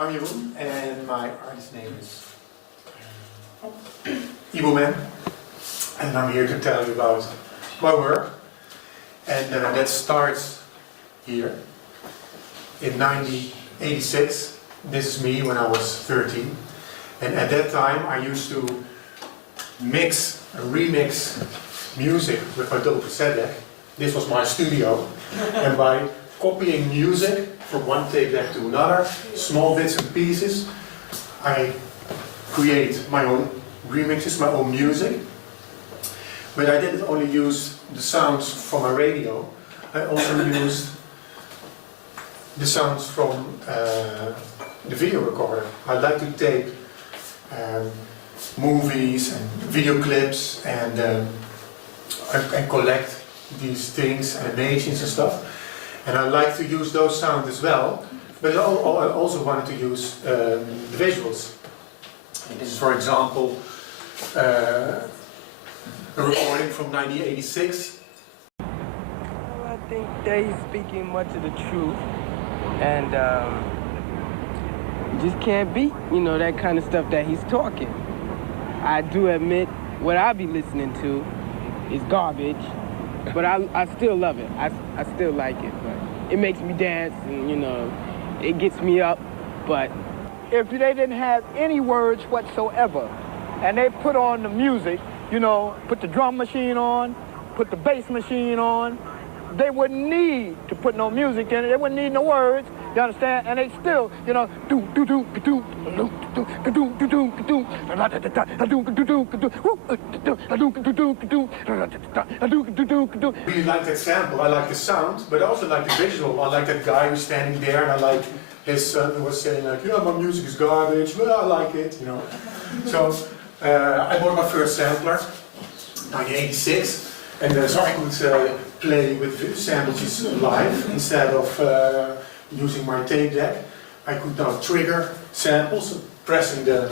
I'm Jeroen and my artist name is Eboman, and I'm here to tell you about my work. And that starts here in 1986. This is me when I was 13, and at that time I used to mix and remix music with my double cassette deck. This was my studio, and by copying music from one tape deck to another, small bits and pieces, I create my own remixes, my own music. But I didn't only use the sounds from my radio, I also used the sounds from the video recorder. I like to tape movies and video clips and collect these things, animations and stuff. And I like to use those sounds as well, but I also wanted to use the visuals. And this is, for example, a recording from 1986. Well, I think that he's speaking much of the truth, and you just can't beat, that kind of stuff that he's talking. I do admit what I be listening to is garbage. But I still love it. I still like it. But it makes me dance and, it gets me up. But if they didn't have any words whatsoever and they put on the music, put the drum machine on, put the bass machine on, they wouldn't need to put no music in it. They wouldn't need no words. You understand? And they still, do do do do do do do do do do do do I really like that sample. I like the sound, but I also like the visual. I like that guy who's standing there, and I like his son who was saying like, my music is garbage, but I like it, So I bought my first sampler, 1986. And so I could play with samples live instead of using my tape deck. I could now trigger samples, pressing the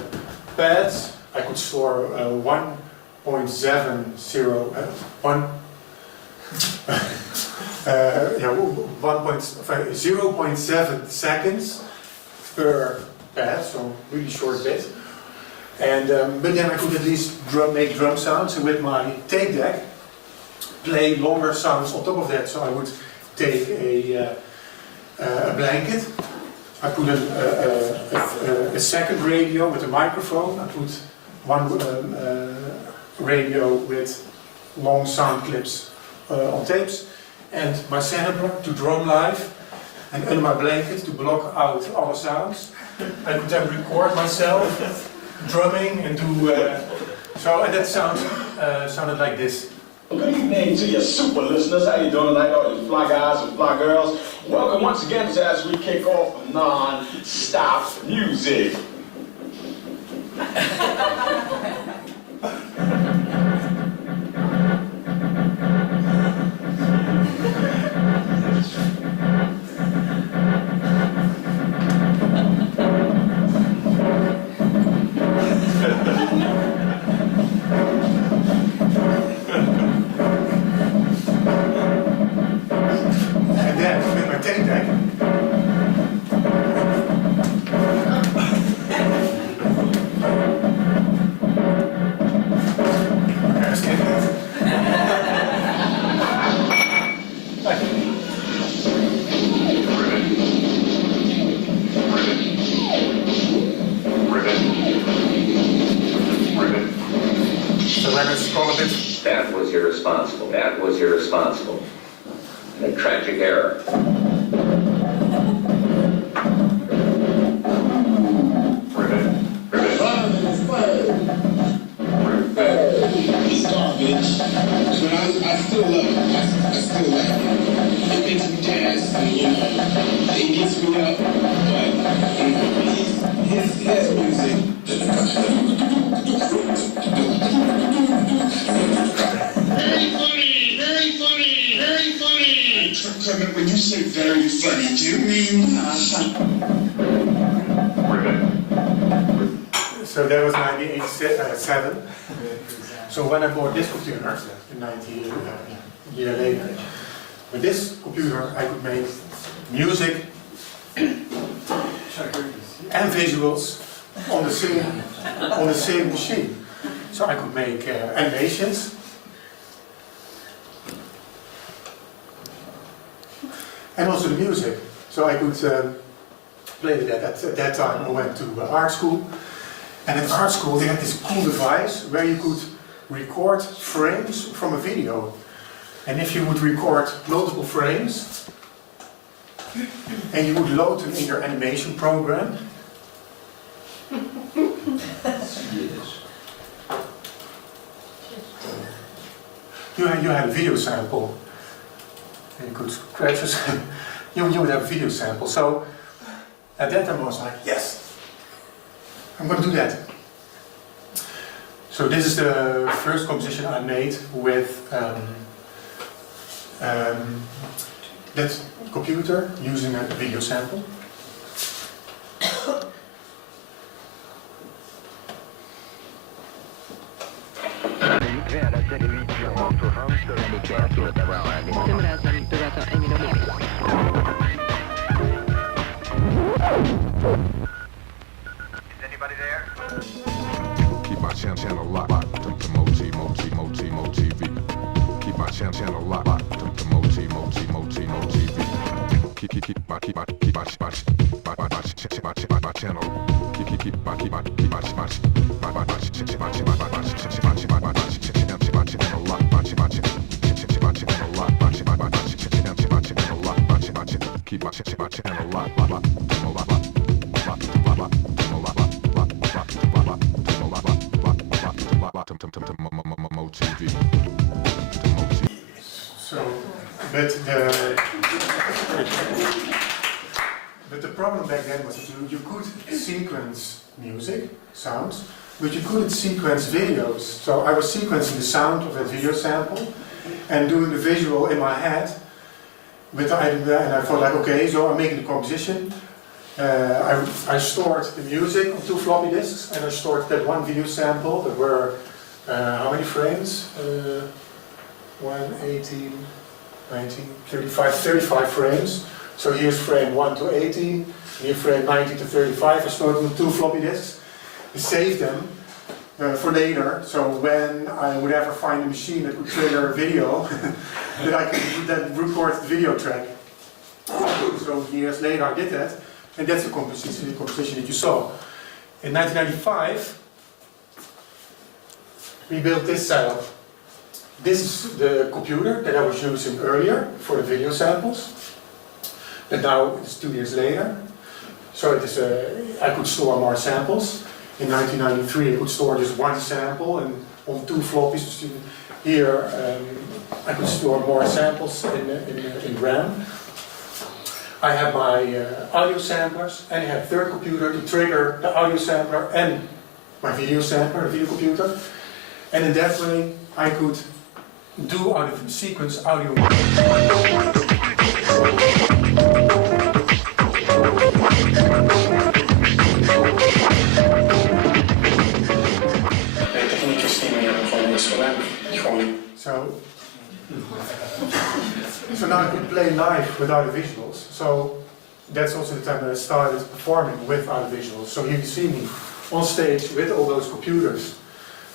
pads. I could store 0.7 seconds per pad, so really short bit. And but then I could at least make drum sounds with my tape deck. Play longer sounds on top of that, so I would take a blanket. I put a second radio with a microphone. I put one radio with long sound clips on tapes, and my sampler to drum live, and under my blanket to block out other sounds. I could then record myself drumming and do and that sounded like this. Good evening to your super listeners. How you doing tonight, all you fly guys and fly girls? Welcome once again as we kick off non-stop music. That was irresponsible. That was irresponsible. A tragic error. It's garbage, but I still love it. I still like it. It makes me dance, me up, but his music. Very funny, very funny, very funny. Clement, when you say very funny, do you mean? So that was 1987. So when I bought this computer, 19 year later, with this computer I could make music and visuals on the same machine. So I could make animations. And also the music. So I could play that. At that time I went to art school. And at art school they had this cool device where you could record frames from a video. And if you would record multiple frames, and you would load them in your animation program, you had a video sample. And you could scratch yourself. You would have a video sample. So at that time I was like, yes, I'm going to do that. So this is the first composition I made with that computer using a video sample. Keep my channel locked to Moti TV. Keep my channel locked to Moti TV. Keep my channel. Keep my channel locked. So, but the problem back then was that you could sequence music, sounds, but you couldn't sequence videos. So I was sequencing the sound of that video sample and doing the visual in my head. And I thought like, okay, so I'm making the composition. I stored the music on 2 floppy disks, and I stored that one video sample that were how many frames? 1, 18, 19, 35 frames. So here's frame 1 to 18, here frame 19 to 35. I stored them on 2 floppy disks. I saved them for later, so when I would ever find a machine that would trigger a video, that I could then record the video track. So years later I did that, and that's the composition that you saw. In 1995, we built this setup. This is the computer that I was using earlier for the video samples. But now it's 2 years later. So it is I could store more samples. In 1993 I could store just one sample and on 2 floppies. Here I could store more samples in RAM. I have my audio samplers, and I have a third computer to trigger the audio sampler and my video sampler, the video computer. And in that way I could do out of sequence audio. So now I could play live without the visuals. So that's also the time that I started performing without the visuals. So here you see me on stage with all those computers,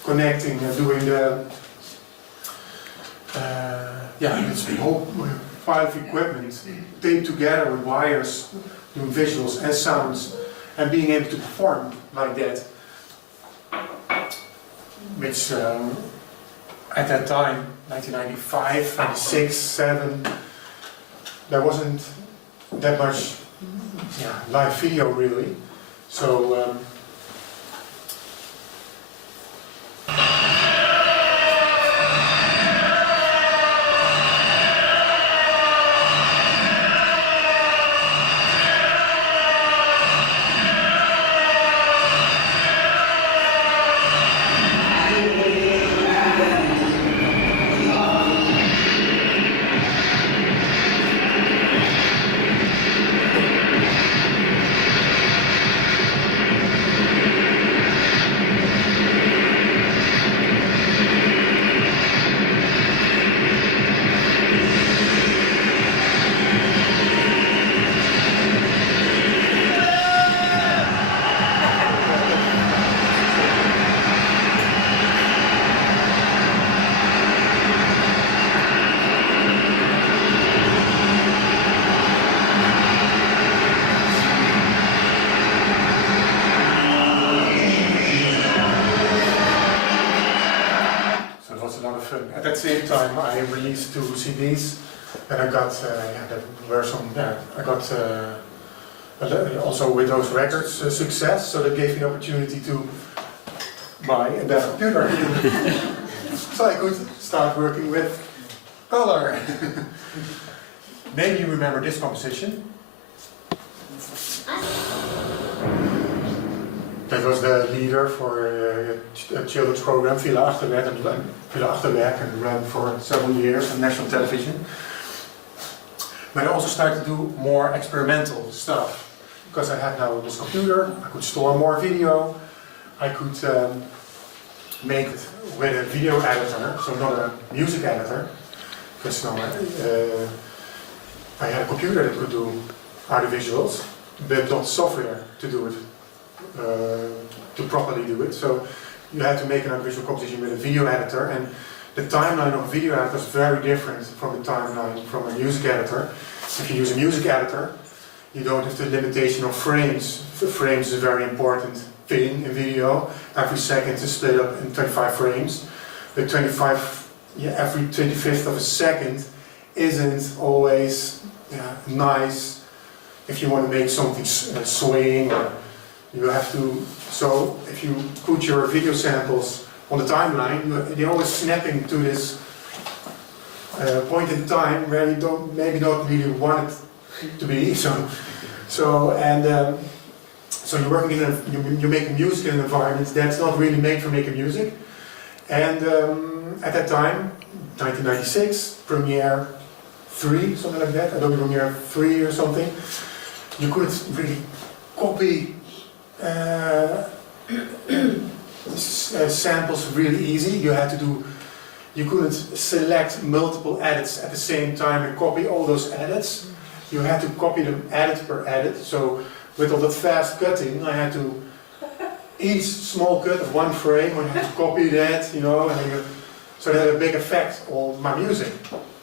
connecting and doing the it's the whole pile of equipment taped together with wires, doing visuals and sounds, and being able to perform like that, which at that time, 1995, 96, 7, there wasn't that much live video really. So time I released 2 CDs, and I got, there were some, I got also with those records success, so that gave me the opportunity to buy a better computer. So I could start working with color. Maybe you remember this composition. That was the leader for a children's program, Villa Achterwerk, and ran for several years on national television. But I also started to do more experimental stuff. Because I had now this computer, I could store more video, I could make it with a video editor, so not a music editor. Because now I had a computer that could do audiovisuals, but not software to do it. To properly do it. So you had to make an audiovisual composition with a video editor, and the timeline of a video editor is very different from the timeline from a music editor. If you use a music editor, you don't have the limitation of frames. The frames is a very important thing in video. Every second is split up in 25 frames. But every 25th of a second isn't always nice if you want to make something swing. You have to, so if you put your video samples on the timeline, they're always snapping to this point in time where you maybe don't really want it to be. So you're working you're making music in an environment that's not really made for making music. And at that time, 1996, Premiere 3, something like that, Adobe Premiere 3 or something, you couldn't really copy samples really easy. You couldn't select multiple edits at the same time and copy all those edits. You had to copy them edit per edit. So with all that fast cutting, I had to, each small cut of 1 frame, I had to copy that, so that had a big effect on my music.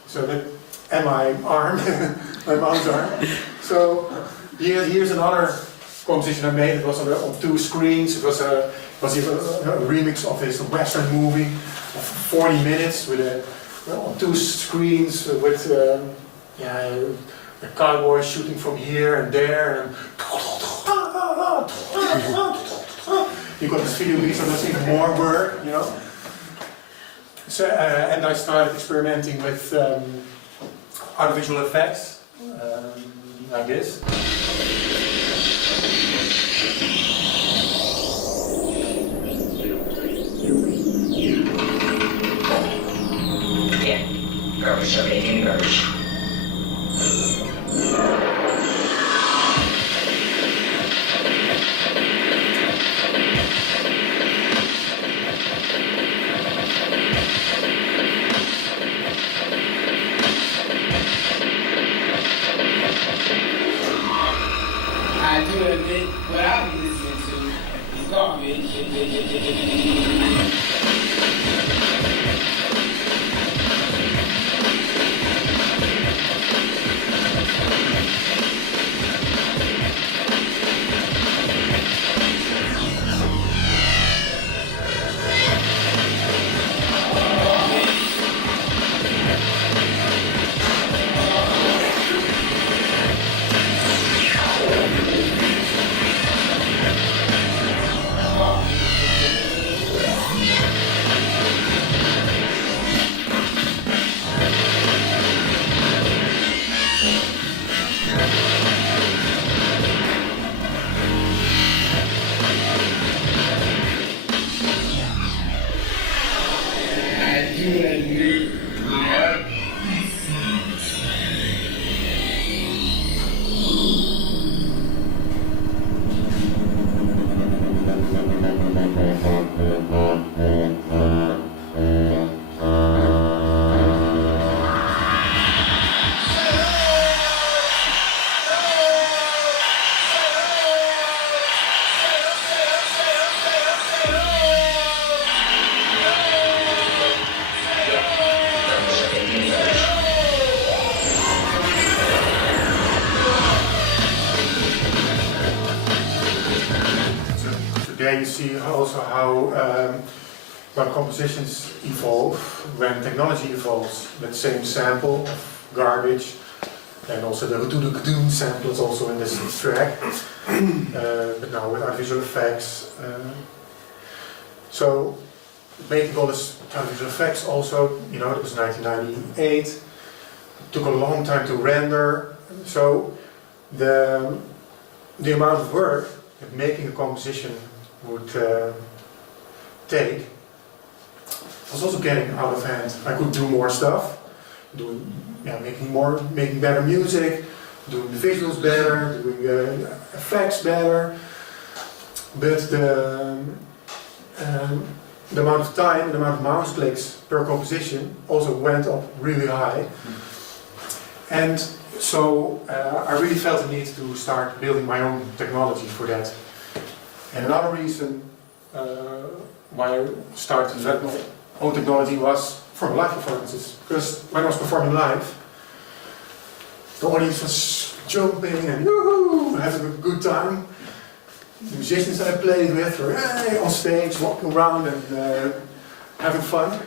So that, and my arm, my mouse arm. So here's another composition I made. It was on 2 screens. It was even a remix of this Western movie of 40 minutes with on 2 screens with a cowboy shooting from here and there. And you got this video piece, so that's even more work, So, and I started experimenting with audiovisual effects, like this. Garbage, okay, garbage. I do admit what I'll be listening to is garbage. There you see also how When compositions evolve, when technology evolves, that same sample of garbage, and also the Redoon sample is also in this track, but now with artificial effects. So making all this artificial effects also, it was 1998, it took a long time to render, so the amount of work that making a composition would take was also getting out of hand. I could do more stuff, making better music, doing the visuals better, doing effects better, but the amount of time and the amount of mouse clicks per composition also went up really high. And so I really felt the need to start building my own technology for that. And another reason why I started to develop my own technology was for live performances. Because when I was performing live, the audience was jumping and woohoo, having a good time. The musicians that I played with were on stage, walking around and having fun.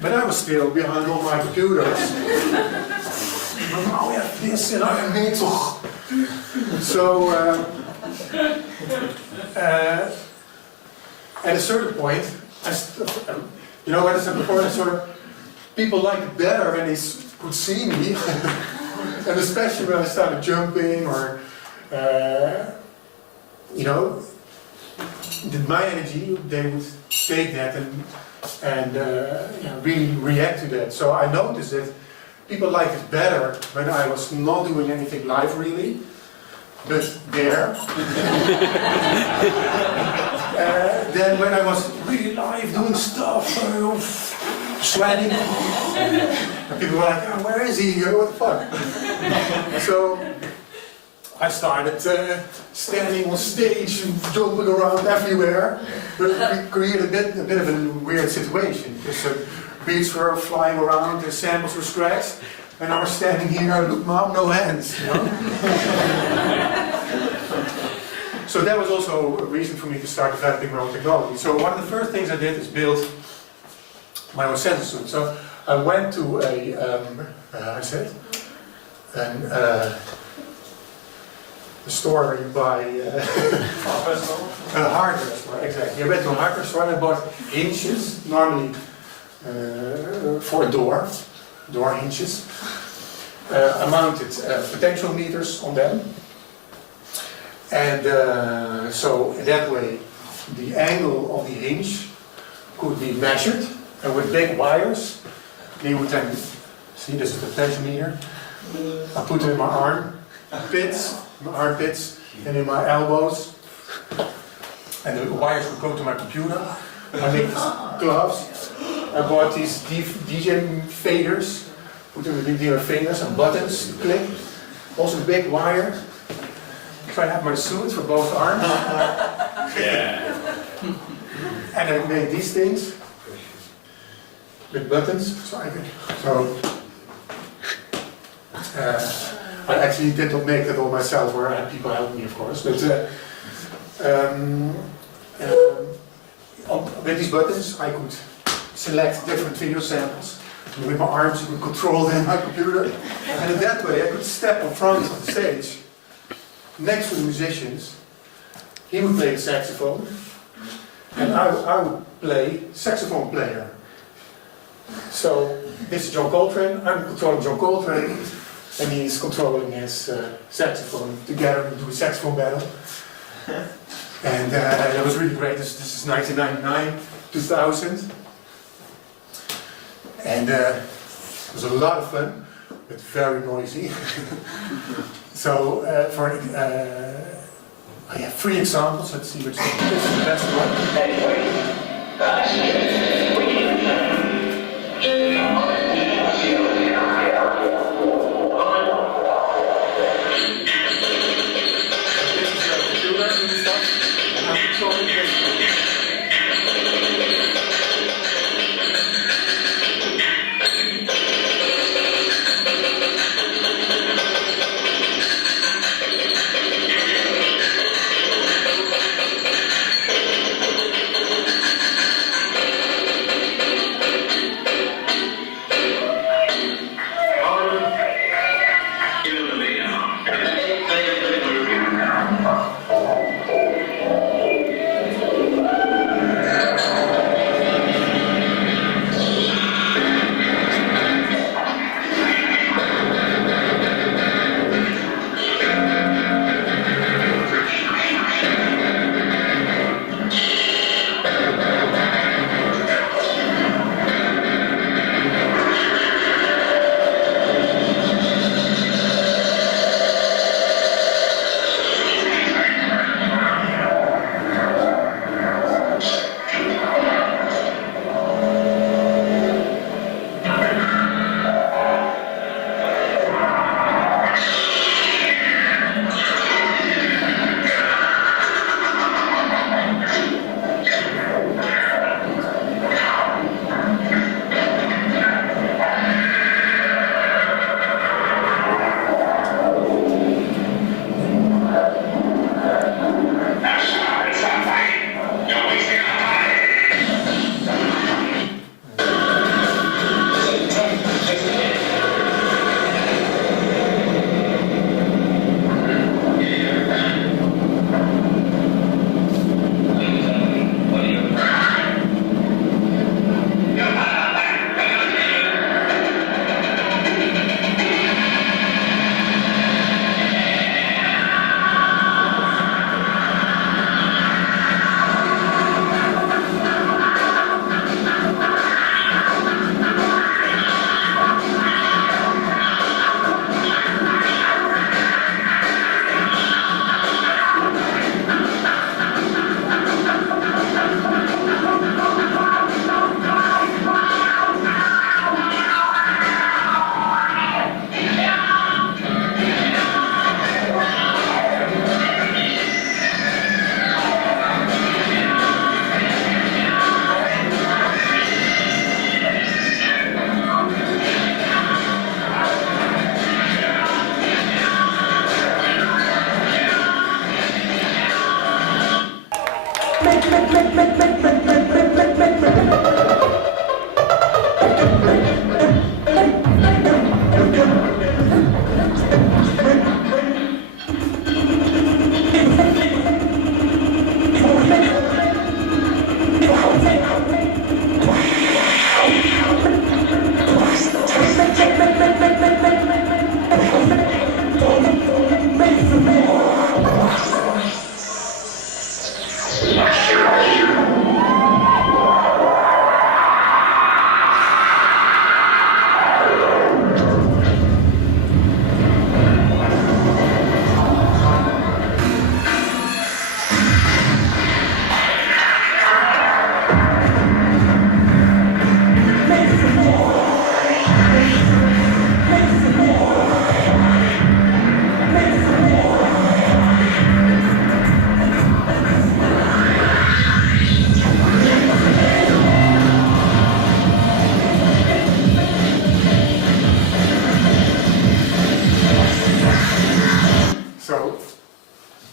But I was still behind all my computers. Oh yeah, this and I have toch. So at a certain point, when it's a performance, people liked it better when they could see me, and especially when I started jumping or my energy, they would take that and really react to that. So I noticed that people liked it better when I was not doing anything live really, but there. Then when I was really live doing stuff, sweating, and people were like, oh, where is he? What the fuck? So I started standing on stage and jumping around everywhere, but it created a bit of a weird situation. Because beats were flying around, the samples were scratched, and I was standing here, look mom, no hands, So that was also a reason for me to start developing my own technology. So one of the first things I did is build my own sensor suit. So I went to a store where you buy a hardware store, exactly. I went to a hardware store and I bought hinges, normally for a door hinges. I mounted potential meters on them. And so that way the angle of the hinge could be measured, and with big wires, they would then, see this is the potential meter, I put it in my armpits, and in my elbows, and the wires would go to my computer. I made gloves, I bought these DJ faders, put them between your fingers and buttons to click, also big wire. So I have my suit for both arms. Yeah. And I made these things with buttons. I actually did not make that all myself, or I had people help me, of course. But with these buttons, I could select different video samples. And with my arms, you could control them in my computer. And in that way, I could step in front of the stage. Next to the musicians, he would play the saxophone, and I would play saxophone player. So this is John Coltrane, I'm controlling John Coltrane, and he's controlling his saxophone. Together we do a saxophone battle. And that was really great. This is 1999, 2000. And it was a lot of fun, but very noisy. So I have 3 examples. Let's see which this is the best one.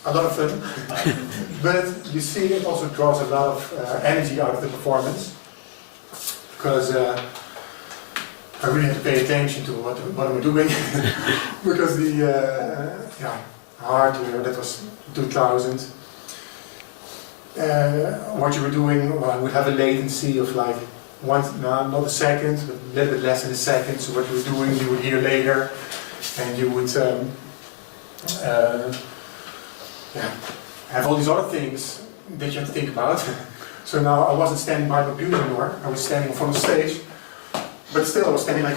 A lot of fun, but you see it also draws a lot of energy out of the performance, because I really have to pay attention to what I'm doing, because the hardware, that was 2000, what you were doing, well, I would have a latency of like not a second, but a little bit less than a second, so what you were doing you would hear later, and you would have all these other things that you have to think about. So now I wasn't standing by my computer anymore, I was standing in front of the stage, but still I was standing like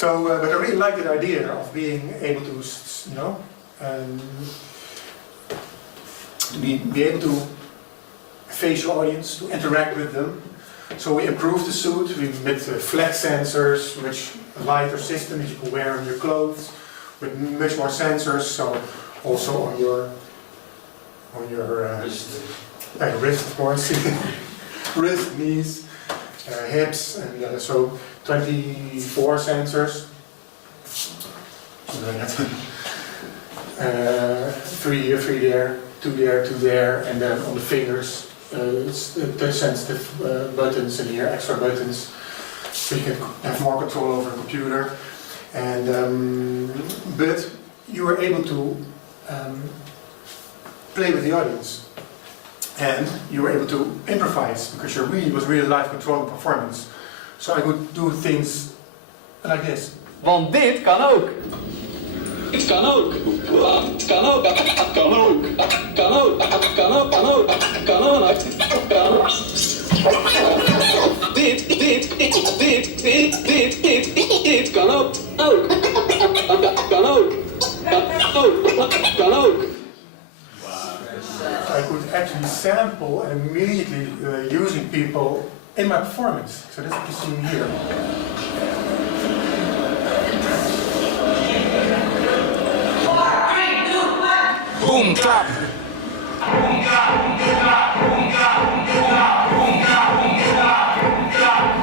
So, but I really like the idea of being able to, be able to face your audience, to interact with them. So we improved the suit, we made flex sensors, much lighter system that you can wear on your clothes, with much more sensors, so also on your wrist, of course, wrist, knees, hips, and so 24 sensors. Three there, two there, and then on the fingers, touch sensitive buttons in here, extra buttons, so you can have more control over the computer. And but you were able to play with the audience, and you were able to improvise, because you was really live controlling performance. So I could do things like this. Want dit kan ook. Het kan ook. Het kan ook. Het kan ook. Het kan ook. Het kan ook. Kan ook. Kan ook. Dit kan ook. Ook. Kan ook. Kan ook. I could actually sample and immediately using people in my performance. So that's what you see here. Boom, clap. Boom, clap. Boom, clap. Boom, clap. Boom, clap. Boom, clap. Boom, clap. Boom, clap.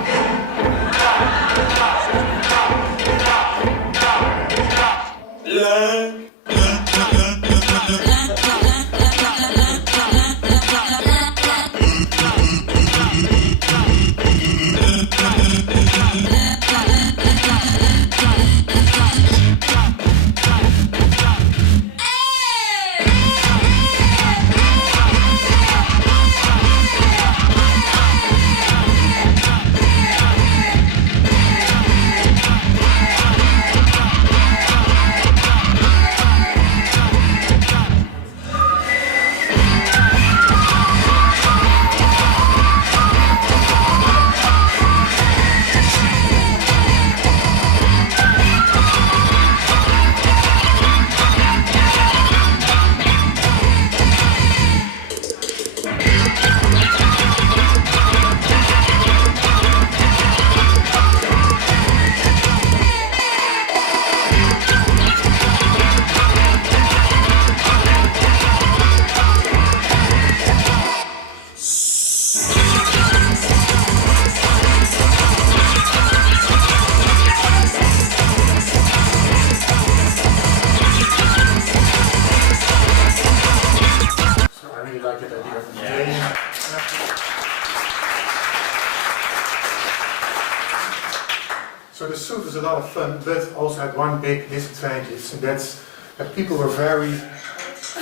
fun, but also had one big disadvantage, and that's that people were very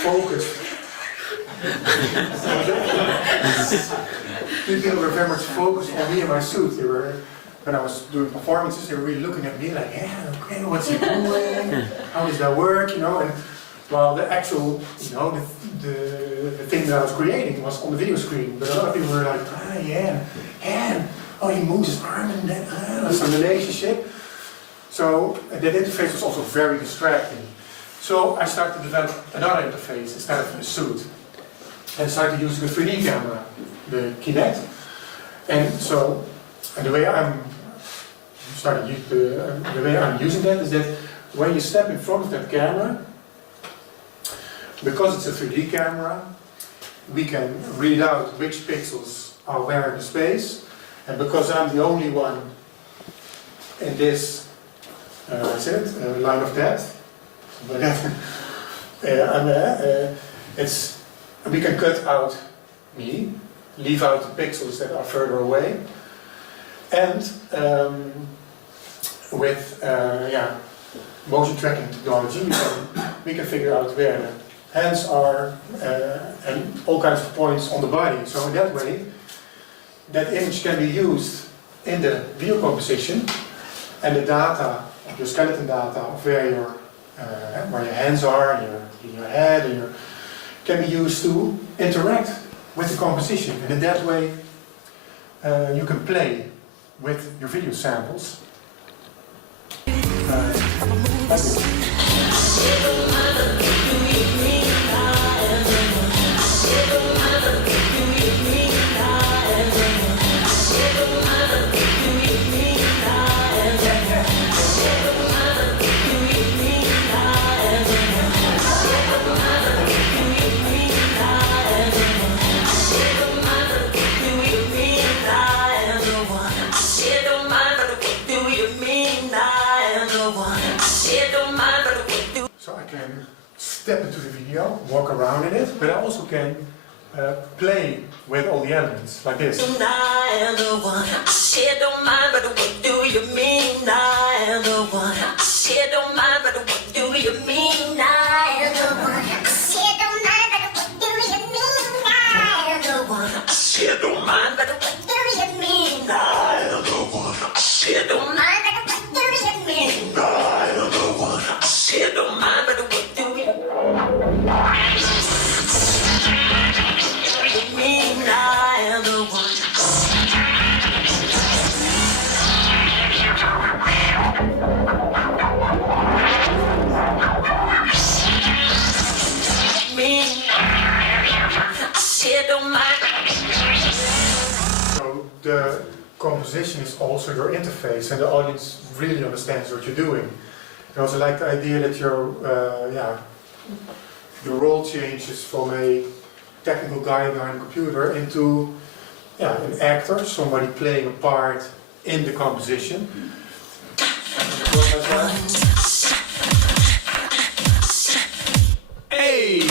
focused. People were very much focused on me and my suit. They were, when I was doing performances, they were really looking at me like, yeah, okay, what's he doing? How does that work? You know, and while the actual, you know, the thing that I was creating was on the video screen, but a lot of people were like, ah, yeah, and oh, he moves his arm and then, there's some relationship. So that interface was also very distracting. So I started to develop another interface instead of a suit. And started using a 3D camera, the Kinect. And so, and the way I'm using that is that when you step in front of that camera, because it's a 3D camera, we can read out which pixels are where in the space. And because I'm the only one in this line of depth, but we can cut out me, leave out the pixels that are further away, and with motion tracking technology, we can figure out where the hands are and all kinds of points on the body. So in that way, that image can be used in the video composition, and the data, your skeleton data of where your hands are, and your head, and can be used to interact with the composition. And in that way, you can play with your video samples. Like this. So I can step into the video, walk around in it, but I also can play with all the elements, like this. Shit don't mind, but what do you mean? I am the one. Shit don't mind, but what do you mean? I am the one. Shit don't mind, but what do you mean? I am the one. Shit don't mind, but what do you mean? I am the one. Shit don't mind, but what do you mean? I am the one. Shit don't mind, but what do you mean? I am the one. So the composition is also your interface, and the audience really understands what you're doing. I also like the idea that your role changes from a technical guy behind a computer into an actor, somebody playing a part in the composition. Hey!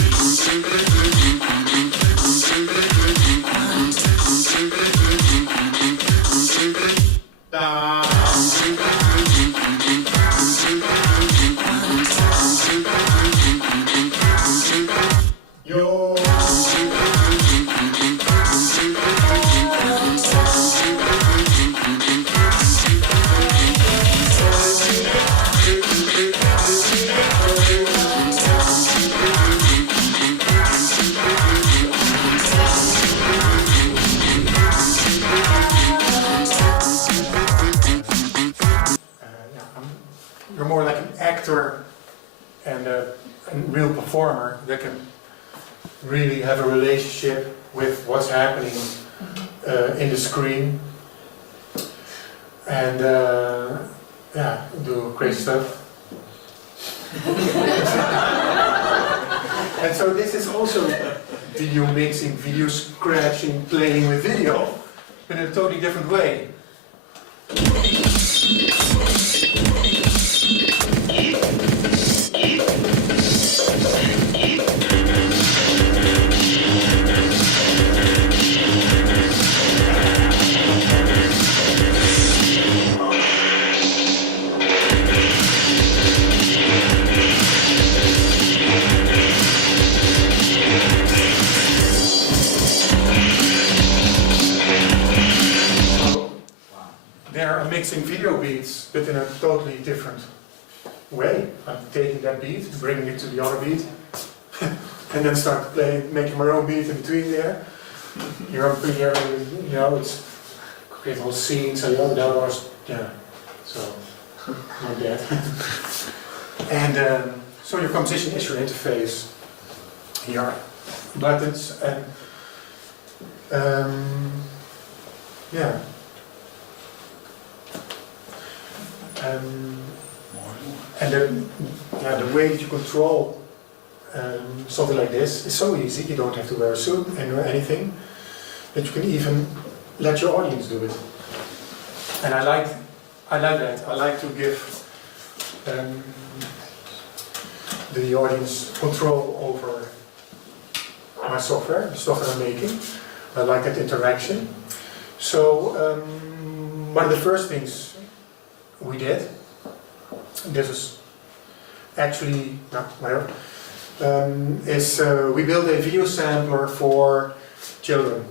Yo! You're more like an actor and a real performer that can really have a relationship with what's happening in the screen and do crazy stuff. And so this is also video mixing, video scratching, playing with video, but in a totally different way. mixing video beats, but in a totally different way. I'm taking that beat, bringing it to the other beat, and then start playing, making my own beat in between there. You're you know, it's create whole scenes and the other was, yeah, so like that. And so your composition is your interface. Here are buttons and yeah. And then, yeah, the way that you control something like this is so easy. You don't have to wear a suit and anything. That you can even let your audience do it. And I like that. I like to give the audience control over my software, the stuff that I'm making. I like that interaction. So one of the first things we did, this is actually, we built a video sampler for children.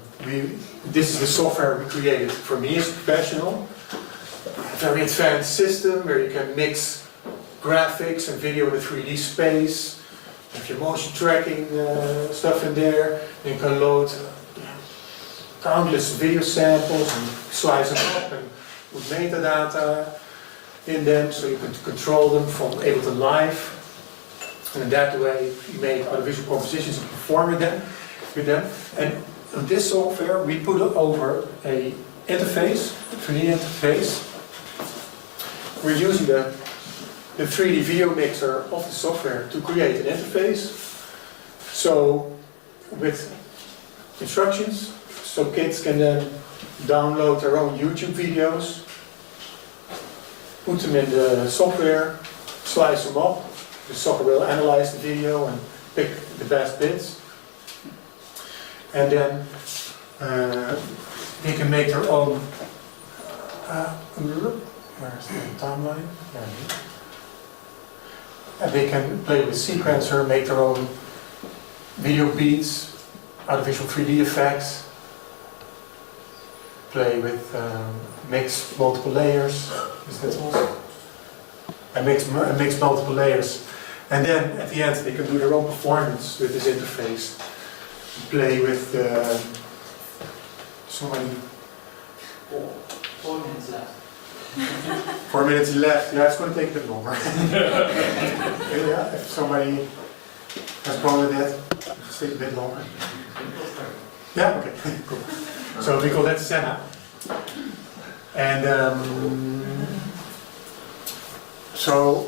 This is the software we created for me as a professional. A very advanced system where you can mix graphics and video in a 3D space. You have your motion tracking stuff in there. You can load countless video samples and slice them up and put metadata in them so you can control them from Ableton Live. And in that way you make audiovisual compositions and perform with them. And with this software we put it over a interface, 3D interface. We're using the 3D video mixer of the software to create an interface. So with instructions, so kids can then download their own YouTube videos, put them in the software, slice them up. The software will analyze the video and pick the best bits. And then they can make their own, where's the timeline? And they can play with sequencer, make their own video beats, artificial 3D effects, play with mix multiple layers. Is that also? And mix multiple layers. And then at the end they can do their own performance with this interface. Play with so many. 4 minutes left. 4 minutes left. Yeah, it's going to take a bit longer. Yeah, if somebody has a problem with that, it's take a bit longer. Yeah, okay, cool. So we call that Senna. And so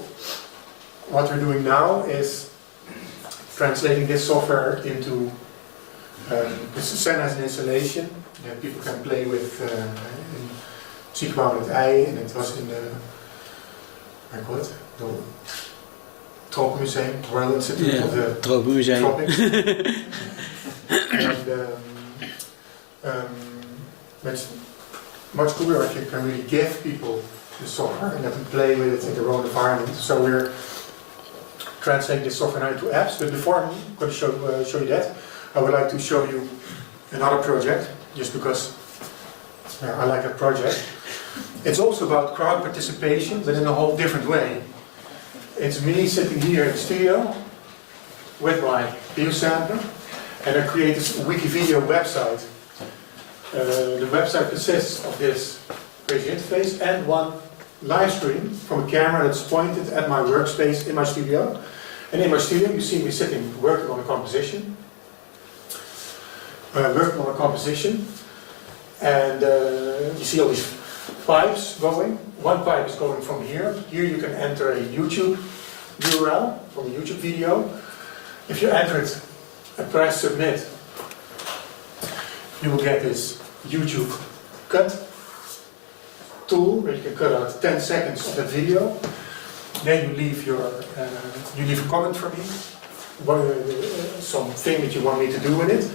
what we're doing now is translating this software into Senna as an installation that people can play with in Eboman met ei, and it was in the, I call it, the Tropenmuseum, Royal Institute of the Tropics. And it's much cooler if you can really give people the software and let them play with it in their own environment. So we're translating this software now into apps, but before I'm going to show you that, I would like to show you another project, just because I like that project. It's also about crowd participation, but in a whole different way. It's me sitting here in the studio with my video sampler, and I create this Wikivideo website. The website consists of this crazy interface and one live stream from a camera that's pointed at my workspace in my studio. And in my studio you see me sitting working on a composition. And you see all these pipes going. One pipe is going from here. Here you can enter a YouTube URL from a YouTube video. If you enter it and press submit, you will get this YouTube cut tool where you can cut out 10 seconds of the video. Then you leave a comment for me, something that you want me to do with it.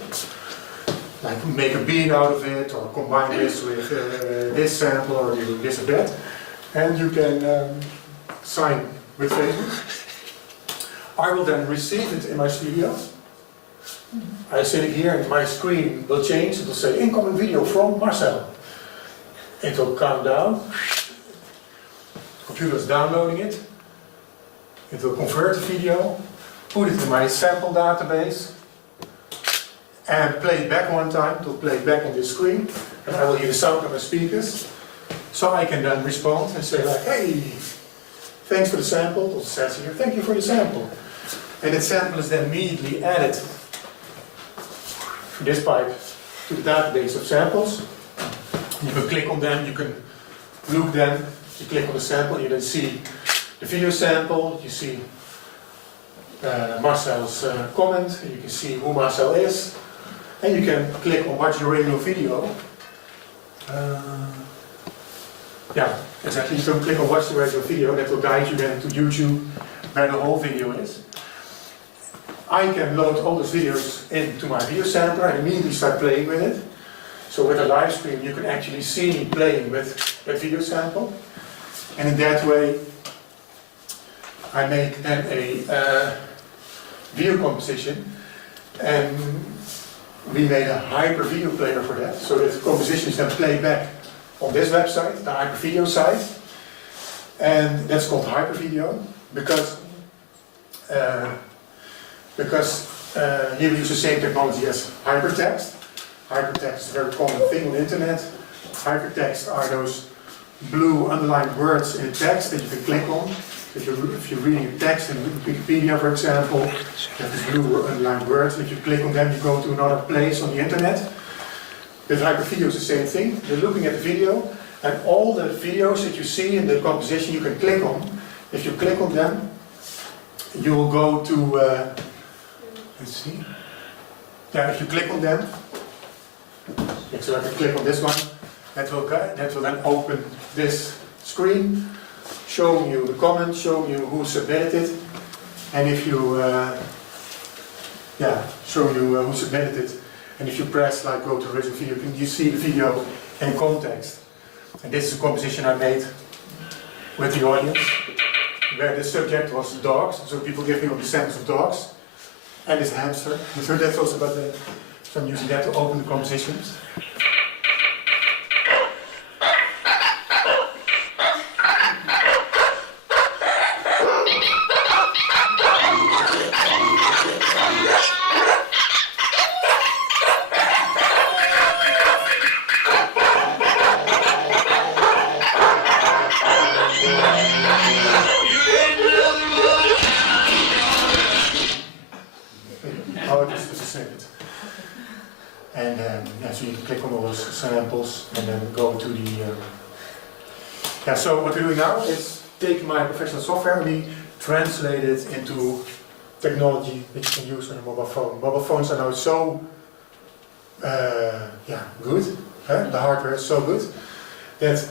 Like make a beat out of it, or combine this with this sample, or do this or that. And you can sign with Facebook. I will then receive it in my studio. I sit here and my screen will change. It will say incoming video from Marcel. It will count down. computer is downloading it. It will convert the video, put it in my sample database, and play it back one time. It will play it back on this screen, and I will hear the sound of my speakers. So I can then respond and say like, hey, thanks for the sample. It says here, thank you for the sample. And that sample is then immediately added through this pipe to the database of samples. You can click on them, you can look them, you click on the sample, you then see the video sample, you see Marcel's comment, you can see who Marcel is, and you can click on watch the original video. Yeah, exactly, you can click on watch the original video, that will guide you then to YouTube where the whole video is. I can load all those videos into my video sampler and immediately start playing with it. So with a live stream you can actually see me playing with a video sample. And in that way I make then a video composition, and we made a hyper video player for that, so that the composition is then played back on this website, the hyper video site. And that's called hyper video because here we use the same technology as hypertext. Hypertext is a very common thing on the internet. Hypertext are those blue underlined words in a text that you can click on. If you're reading a text in Wikipedia, for example, you have these blue underlined words. If you click on them, you go to another place on the internet. With hypervideo is the same thing. You're looking at the video, and all the videos that you see in the composition you can click on. If you click on them, you will go to, let's see. Yeah, if you click on them, so I can click on this one, that will then open this screen, showing you the comments, showing you who submitted it, and if you, showing you who submitted it, and if you press like go to original video, you see the video in context. And this is a composition I made with the audience, where the subject was dogs, so people give me all the samples of dogs, and this hamster. So that's also about the, so I'm using that to open the compositions. So you can click on all those samples and then go to the... so what we're doing now is take my professional software and we translate it into technology that you can use on a mobile phone. Mobile phones are now so good, the hardware is so good, that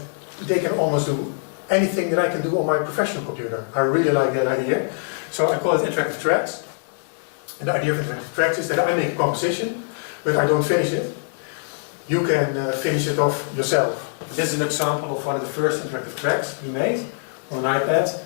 they can almost do anything that I can do on my professional computer. I really like that idea. So I call it interactive tracks. And the idea of interactive tracks is that I make a composition, but I don't finish it. You can finish it off yourself. This is an example of one of the first interactive tracks we made on an iPad.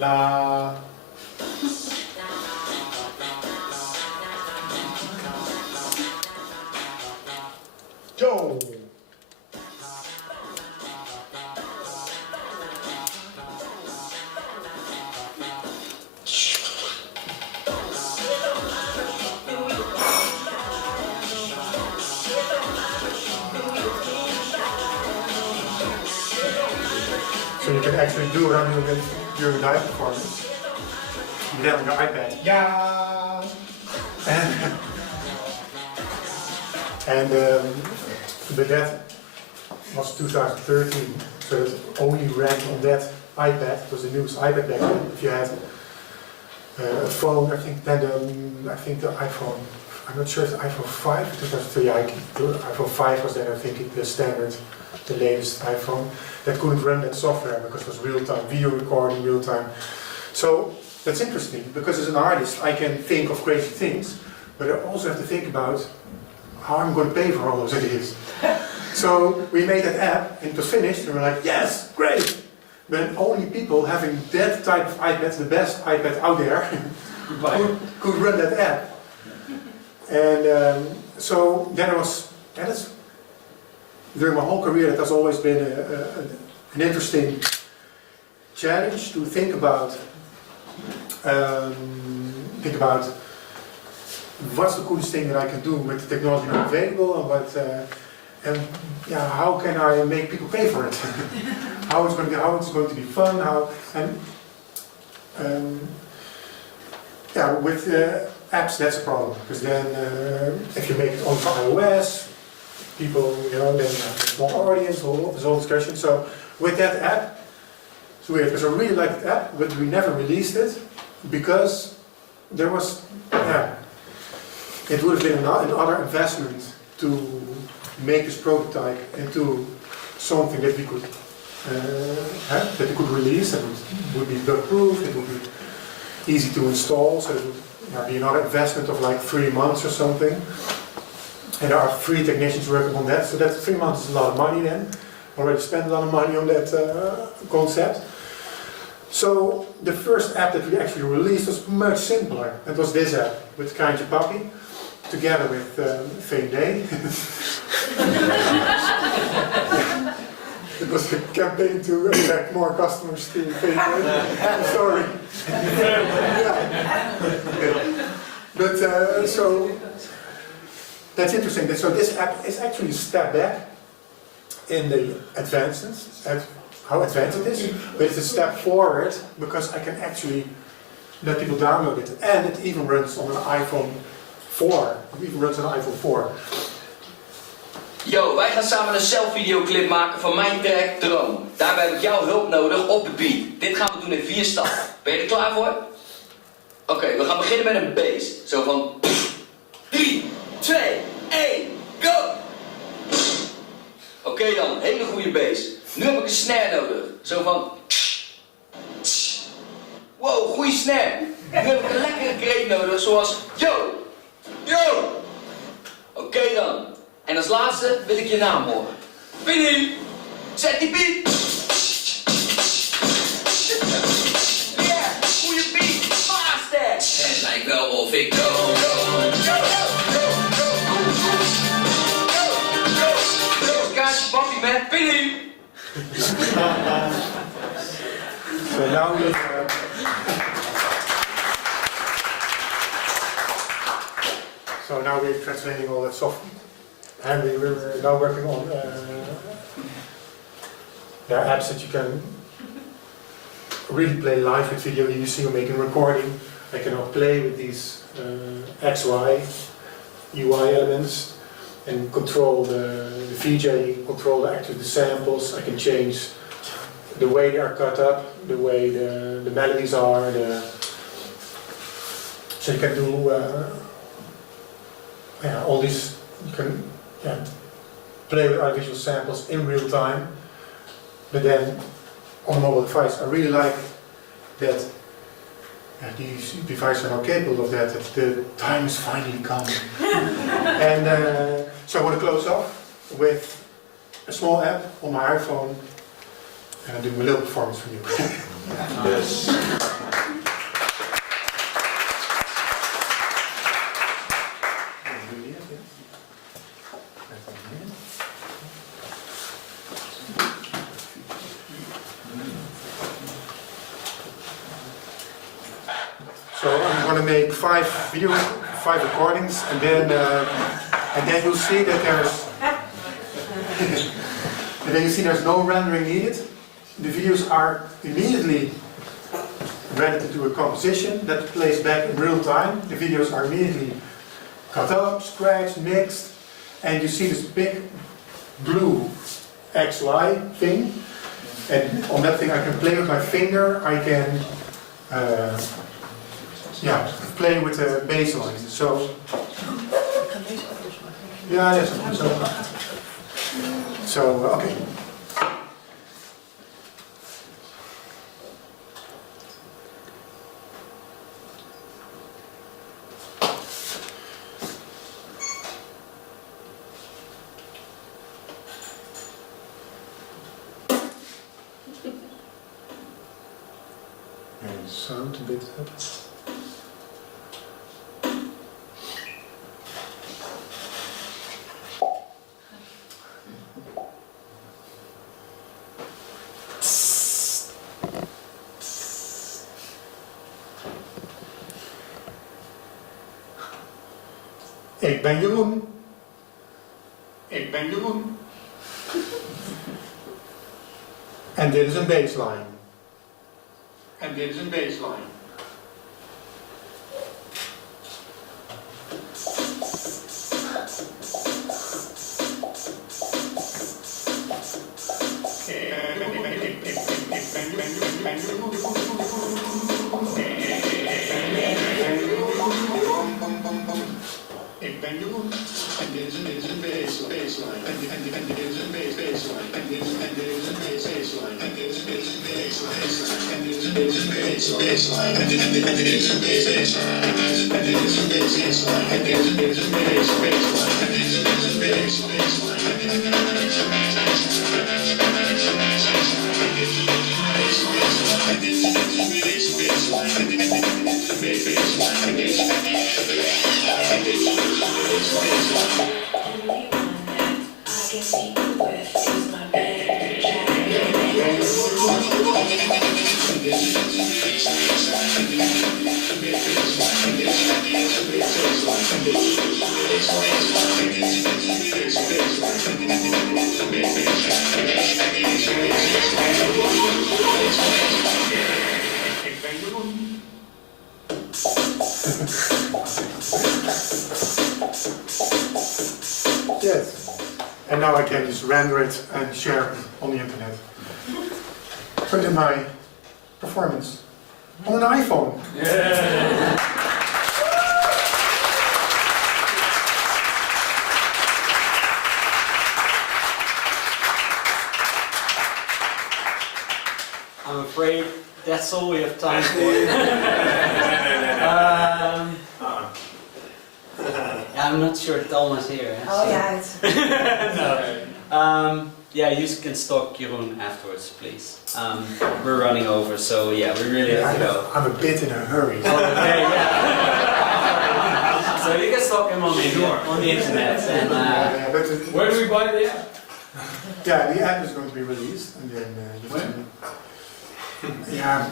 La. Go. So you can actually do what I'm doing during live performance. You have on your iPad. Yeah. But that was 2013, so it only ran on that iPad. It was the newest iPad back then. If you had a phone, I think the iPhone I'm not sure if iPhone 5 or 2003, iPhone 5 was then I think the standard, the latest iPhone, that couldn't run that software because it was real-time video recording, real-time. So that's interesting, because as an artist I can think of crazy things, but I also have to think about how I'm going to pay for all those ideas. So we made that app, and it was finished, and we're like, yes, great! But only people having that type of iPad, the best iPad out there, could run that app. And so that is, during my whole career, that has always been an interesting challenge to think about what's the coolest thing that I can do with the technology not available, and how can I make people pay for it? how it's going to be fun? With apps that's a problem, because then if you make it on for iOS, people then have a small audience, this whole discussion. So with that app, it's weird because I really like the app, but we never released it because there was it would have been another investment to make this prototype into something that we could release, and it would be bug-proof, it would be easy to install, so it would be another investment of like 3 months or something. And there are 3 technicians working on that, so that 3 months is a lot of money then. Already spent a lot of money on that concept. So the first app that we actually released was much simpler. It was this app with Kaintje Papi, together with Fame Day. It was a campaign to attract more customers to Fame Day. I'm sorry. But so that's interesting. So this app is actually a step back in the advances, at how advanced it is, but it's a step forward because I can actually let people download it, and it even runs on an iPhone 4. It even runs on an iPhone 4. Yo, wij gaan samen een self-videoclip maken van mijn track Droom. Daarbij heb ik jouw hulp nodig op de beat. Dit gaan we doen in 4 stappen. Ben je er klaar voor? Oké, we gaan beginnen met een bass. Zo van 3, 2, 1, go! Oké dan, hele goede bass. Nu heb ik een snare nodig. Zo van... Wow, goede snare. Nu heb ik een lekkere kreet nodig, zoals yo! Yo! Oké dan. En als laatste wil ik je naam horen. Vinnie! Zet die beat! Yeah, goede beat! Master! Het lijkt wel of ik go, go, go, go, go, go, go, Kaintje Papi met Vinnie! So now we're translating all that software. And we're now working on apps that you can really play live with video. You see, you're making a recording. I can now play with these XY UI elements and control the VJ, control the samples. I can change the way they are cut up, the way the melodies are. So you can do all these. You can play with artificial samples in real time, but then on a mobile device. I really like that these devices are now capable of that the time is finally coming. And so I want to close off with a small app on my iPhone, and I'll do a little performance for you. Yes. So I'm going to make 5 recordings, and then you'll see that there's no rendering needed. The videos are immediately rendered to a composition that plays back in real time. The videos are immediately cut up, scratched, mixed, and you see this big blue XY thing. And on that thing I can play with my finger. I can play with the bass lines. So Ja, dat is zo. Zo, oké. And sound a bit up. Ik ben Jeroen. Ik ben Jeroen. En dit is een baseline. En dit is een baseline. Ik ben Jeroen. En dit is een baseline. En dit is een baseline. En dit is een baseline. En dit is een baseline. En dit is een baseline. En dit is een baseline. En dit is een baseline. En dit is een baseline. En dit is een Yes. And now I can just render it and share it on the internet. Put in my performance on an iPhone. Yeah. I'm afraid that's all we have time for. I'm not sure Thomas here. Oh yeah, it's No. Yeah, you can stalk Jeroen afterwards, please. We're running over, so yeah, we really have to go. I'm a bit in a hurry. Okay, yeah. So you can stalk him on the internet. And, where do we buy the app? Yeah, the app is going to be released, and then when? Yeah,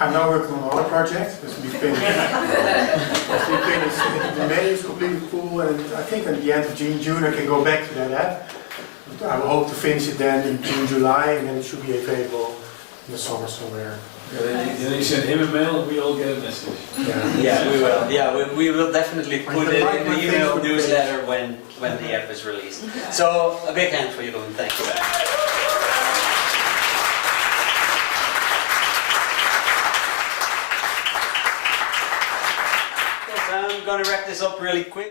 I'm now working on another project. This will be finished. The May is completely full, and I think at the end of June I can go back to that app. I will hope to finish it then in June, July, and then it should be available in the summer somewhere. Then you send him a mail and we all get a message. Yeah, we will. Yeah, we will definitely put it in the email newsletter when the app is released. So a big hand for Jeroen. Thank you. I'm gonna wrap this up really quick.